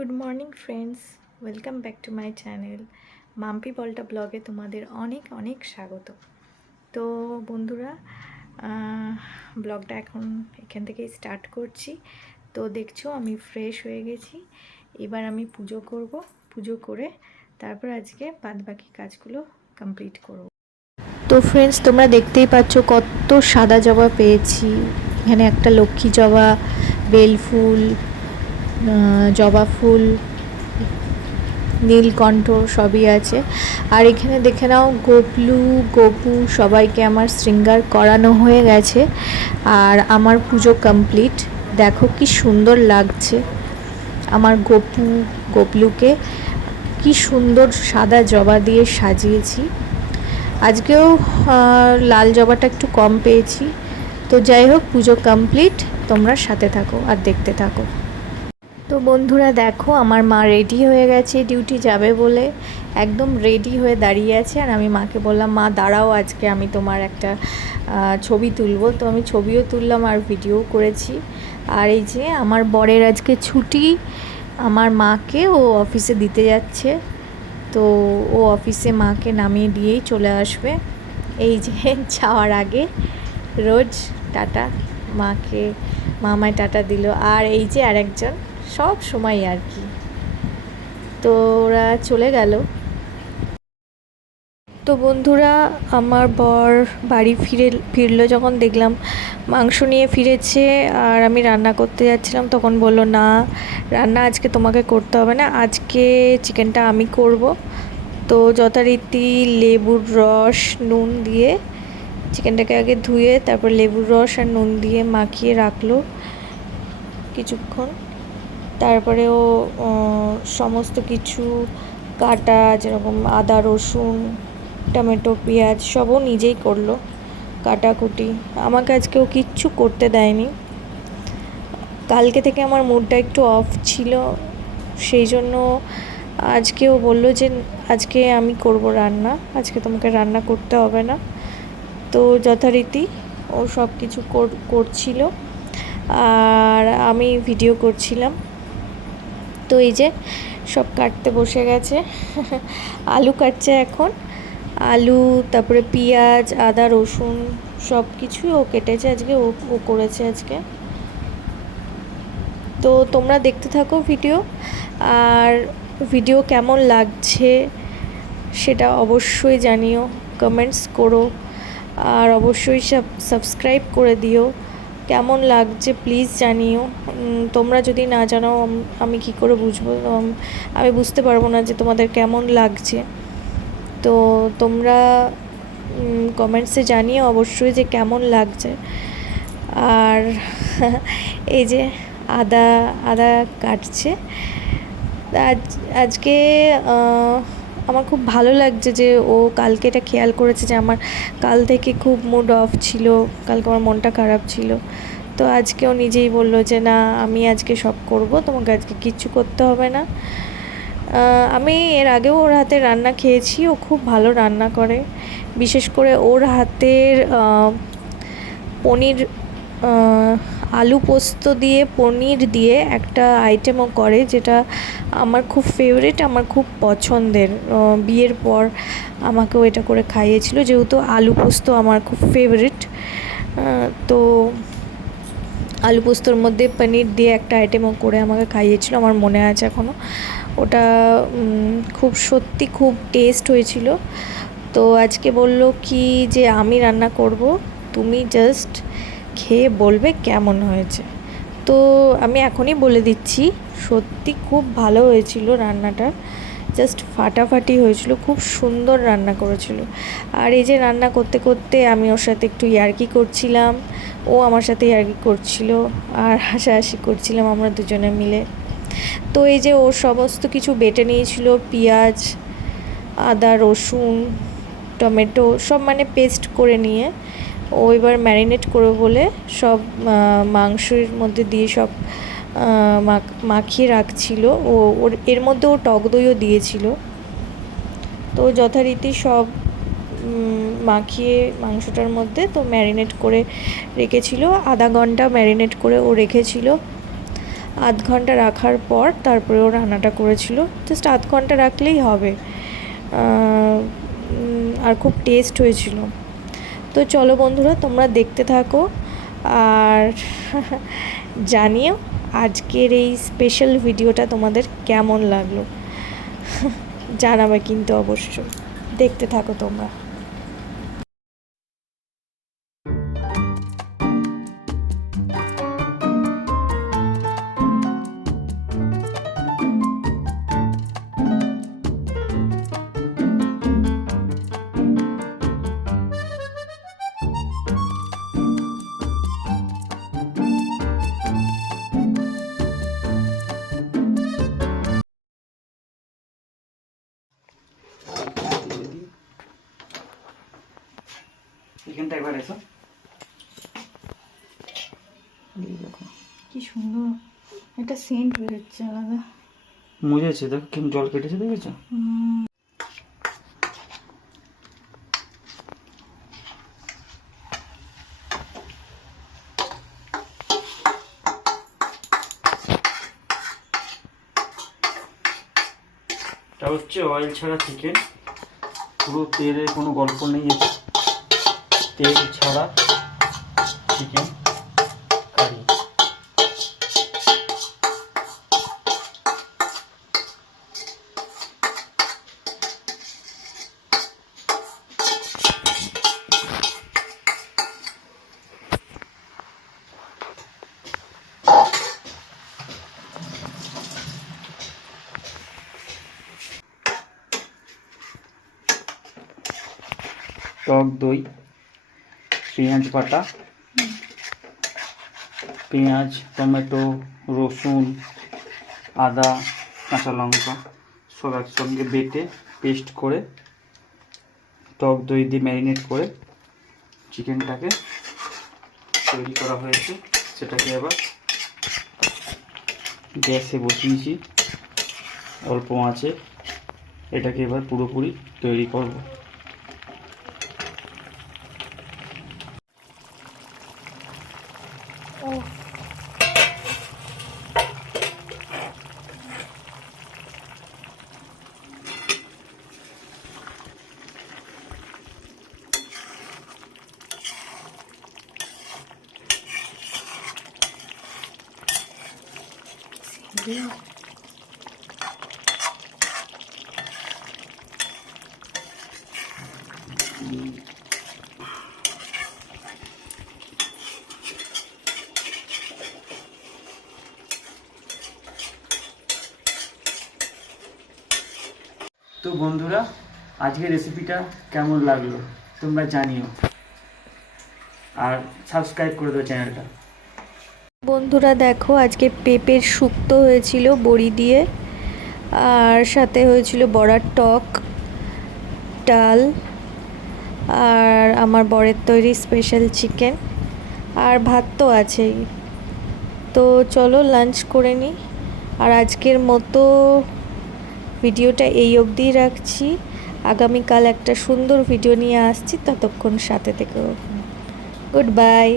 Good morning friends, welcome back to my channel Mampi বলটা ব্লগে তোমাদের অনেক অনেক স্বাগত। তো বন্ধুরা, ব্লগটা এখান থেকেই স্টার্ট করছি। তো দেখছো আমি ফ্রেশ হয়ে গেছি। এবার আমি পুজো করব, পুজো করে তারপর আজকে বাদবাকি কাজগুলো কমপ্লিট করব। তো ফ্রেন্ডস, তোমরা দেখতেই পাচ্ছ কত সাদা জবা পেয়েছি। এখানে একটা লক্ষ্মী জবা, বেলফুল, জবা ফুল, নীলকণ্ঠ সবই আছে। আর এখানে দেখে নাও গোপলু, গোপু সবাইকে আমার শৃঙ্গার করানো হয়ে গেছে। আর আমার পুজো কমপ্লিট। দেখো কি সুন্দর লাগছে আমার গোপলুকে কি সুন্দর সাদা জবা দিয়ে সাজিয়েছি। আজকেও লাল জবাটা একটু কম পেয়েছি। তো যাই হোক, পুজো কমপ্লিট। তোমরা সাথে থাকো আর দেখতে থাকো। তো বন্ধুরা দেখো, আমার মা রেডি হয়ে গেছে ডিউটি যাবে বলে, একদম রেডি হয়ে দাঁড়িয়ে আছে। আর আমি মাকে বললাম, মা দাঁড়াও, আজকে আমি তোমার একটা ছবি তুলবো। তো আমি ছবিও তুললাম আর ভিডিও করেছি। আর এই যে আমার বরের আজকে ছুটি, আমার মাকে ও অফিসে দিতে যাচ্ছে। তো ও অফিসে মাকে নামিয়ে দিয়েই চলে আসবে। এই যে যাওয়ার আগে রোজ টাটা, মাকে মামায় টাটা দিল। আর এই যে আরেকজন, সব সময় আর কি। তো ওরা চলে গেল। তো বন্ধুরা, আমার বর বাড়ি ফিরলো যখন দেখলাম মাংস নিয়ে ফিরেছে। আর আমি রান্না করতে যাচ্ছিলাম, তখন বলল, না রান্না আজকে তোমাকে করতে হবে না, আজকে চিকেনটা আমি করব। তো যথারীতি লেবুর রস নুন দিয়ে চিকেনটাকে আগে ধুয়ে তারপর লেবুর রস আর নুন দিয়ে মাখিয়ে রাখলো কিছুক্ষণ। তারপরে ও সমস্ত কিছু কাটা, যেরকম আদা রসুন টমেটো পেঁয়াজ সবও নিজেই করলো কাটাকুটি। আমাকে আজকেও কিচ্ছু করতে দেয়নি। কালকে থেকে আমার মুডটা একটু অফ ছিল, সেই জন্য আজকেও বললো যে আজকে আমি করব রান্না, আজকে তোমাকে রান্না করতে হবে না। তো যথারীতি ও সব কিছু করছিল আর আমি ভিডিও করছিলাম। তো এই যে সব কাটতে বসে গেছে। আলু কাটছে এখন, আলু, তারপরে পেঁয়াজ, আদা রসুন সব কিছুই ও কেটেছে আজকে, ও করেছে আজকে। তো তোমরা দেখতে থাকো ভিডিও। আর ভিডিও কেমন লাগছে সেটা অবশ্যই জানিও, কমেন্টস করো। আর অবশ্যই সাবস্ক্রাইব করে দিও। কেমন লাগছে প্লিজ জানিও। তোমরা যদি না জানাও আমি কি করে বুঝবো? আমি বুঝতে পারবো না যে তোমাদের কেমন লাগছে। তো তোমরা কমেন্টসে জানিও অবশ্যই যে কেমন লাগছে। আর এই যে আদা আদা কাটছে। আজকে আমার খুব ভালো লাগছে যে ও কালকে এটা খেয়াল করেছে যে আমার কাল থেকে খুব মুড অফ ছিল, কালকে আমার মনটা খারাপ ছিল। তো আজকেও নিজেই বললো যে না, আমি আজকে সব করব, তোমাকে আজকে কিচ্ছু করতে হবে না। আমি এর আগেও ওর হাতে রান্না খেয়েছি, ও খুব ভালো রান্না করে। বিশেষ করে ওর হাতের পনির, আলু পোস্ত দিয়ে পনির দিয়ে একটা আইটেমও করে, যেটা আমার খুব ফেভারিট, আমার খুব পছন্দের। বিয়ের পর আমাকেও এটা করে খাইয়েছিল, যেহেতু আলু পোস্ত আমার খুব ফেভারিট। তো আলু পোস্তর মধ্যে পনির দিয়ে একটা আইটেমও করে আমাকে খাইয়েছিল, আমার মনে আছে এখনও। ওটা খুব সত্যি খুব টেস্ট হয়েছিল। তো আজকে বলল কি যে আমি রান্না করব, তুমি জাস্ট খেয়ে বলবে কেমন হয়েছে। তো আমি এখনই বলে দিচ্ছি, সত্যি খুব ভালো হয়েছিল রান্নাটা, জাস্ট ফাটাফাটি হয়েছিল, খুব সুন্দর রান্না করেছিল। আর এই যে রান্না করতে করতে আমি ওর সাথে একটু ইয়ার্কি করছিলাম, ও আমার সাথে ইয়ার্কি করছিল, আর হাসাহাসি করছিলাম আমরা দুজনে মিলে। তো এই যে ও সমস্ত কিছু বেটে নিয়েছিল, পেঁয়াজ, আদা রসুন টমেটো সব মানে পেস্ট করে নিয়ে ও এবার ম্যারিনেট করবে বলে সব মাংসের মধ্যে দিয়ে সব মাখিয়ে রাখছিল। ওর এর মধ্যে ও টক দইও দিয়েছিল। তো যথারীতি সব মাখিয়ে মাংসটার মধ্যে তো ম্যারিনেট করে রেখেছিল, আধা ঘন্টা ম্যারিনেট করে ও রেখেছিল। আধ ঘন্টা রাখার পর তারপরে ও রান্নাটা করেছিল। জাস্ট আধ ঘন্টা রাখলেই হবে। আর খুব টেস্ট হয়েছিল। তো চলো বন্ধুরা, তোমরা দেখতে থাকো আর জানিও আজকের এই স্পেশাল ভিডিওটা তোমাদের কেমন লাগলো। জানাবে কিন্তু অবশ্যই। দেখতে থাকো তোমরা। এখানটা একবার এসো, দেখো কি সুন্দর একটা সেন্ট বেরোচ্ছে আলাদা। মুজেছে, দেখো কেমন জল কেটেছে, দেখেছো? এটা হচ্ছে অয়েল ছাড়া চিকেন, পুরো তেলের কোনো গল্প নেই, তেল ছাড়া চিকেন কারি। টক দই, পেঁয়াজ বাটা, পেঁয়াজ, টমেটো, রসুন, আদা, কাঁচা লঙ্কা সব একসঙ্গে বেটে পেস্ট করে টক দই দিয়ে ম্যারিনেট করে চিকেনটাকে তৈরি করা হয়েছে। সেটাকে এবার গ্যাসে বসিয়েছি অল্প আঁচে। এটাকে এবার পুরোপুরি তৈরি করব। তো বন্ধুরা, আজকের রেসিপিটা কেমন লাগলো তোমরা জানিও, আর সাবস্ক্রাইব করে দাও চ্যানেলটা। বন্ধুরা দেখো, আজকে পেঁপের শুক্তো হয়েছিল বড়ি দিয়ে, আর সাথে হয়েছিল বড়ার টক, ডাল, আর আমার বরের তৈরি স্পেশাল চিকেন, আর ভাত তো আছেই। তো চলো লাঞ্চ করে নিই। আর আজকের মতো ভিডিওটা এই অবধিই রাখছি। আগামীকাল একটা সুন্দর ভিডিও নিয়ে আসছি, ততক্ষণ সাথে থেকো। Good bye.